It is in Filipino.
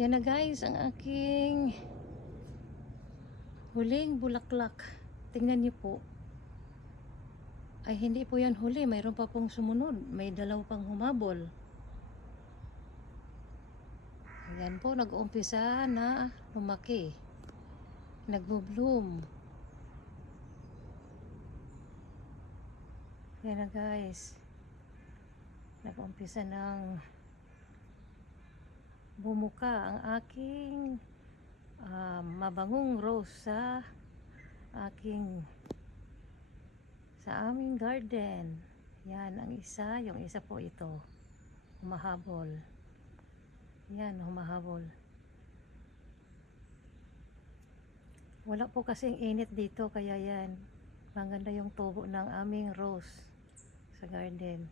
Yan na guys, ang aking huling bulaklak. Tingnan niyo po. Ay hindi po yan huli, mayroon pa pong sumunod. May dalaw pang humabol. Ayan po, nag-uumpisa na lumaki. Nagbo-bloom. Yan na guys. Nag-uumpisa ng bumuka ang aking mabangong rose sa aming garden. Yan ang isa, yung isa po ito humahabol. Yan, humahabol. Wala po kasing init dito, kaya yan maganda yung tubo ng aming rose sa garden.